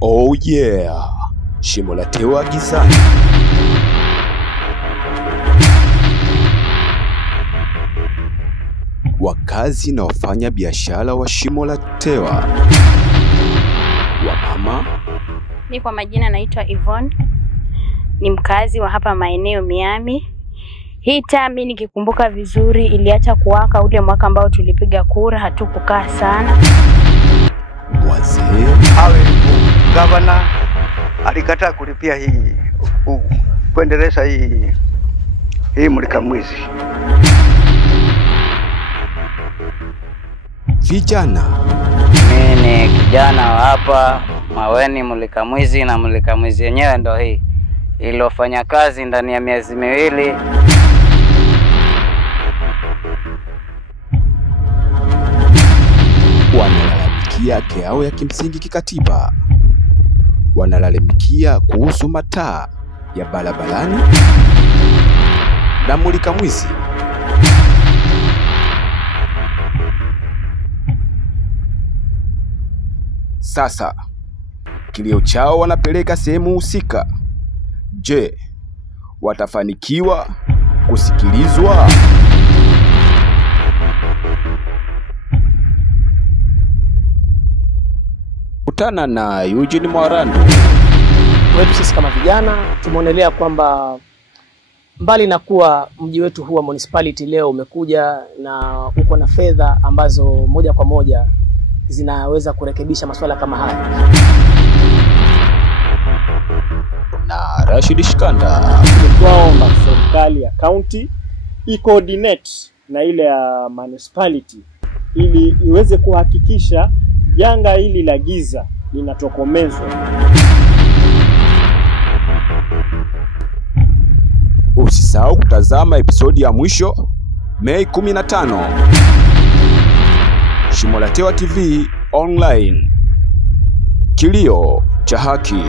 Oh yeah, Shimo la Tewa gizani. Wakazi na wafanya biashara wa Shimo la Tewa. Wamama. Ni kwa majina naitwa Yvonne. Ni mkazi wa hapa maeneo Miami. Hii taa mimi nikikumbuka vizuri iliacha kuwaka ule mwaka ambao tulipiga kura, hatukukaa sana. Wazee. Gavana alikataa kulipia hii kuendeleza hii mulika mwizi. Vijana. Mimi ni kijana wa hapa Maweni mulika mwizi, na mulika mwizi yenyewe ndo hii ilofanya kazi ndani ya miezi miwili. Wanalalamikia haki yao ya kimsingi kikatiba. Wanalalamikia kuhusu mataa ya barabarani na mulika mwizi. Sasa kilio chao wanapeleka sehemu husika. Je, watafanikiwa kusikilizwa? Kutana na Eugene Mwarandu. Wetu sisi kama vijana tumeonelea kwamba mbali na kuwa mji wetu huu wa municipality leo umekuja na uko na fedha ambazo moja kwa moja zinaweza kurekebisha masuala kama haya. Na Rashid Shikanda. Tunaomba serikali ya county i-coordinate na ile ya municipality ili iweze kuhakikisha janga hili la giza linatokomezwa. Usisahau kutazama episodi ya mwisho Mei 15. Shimo la Tewa TV online. Kilio cha haki.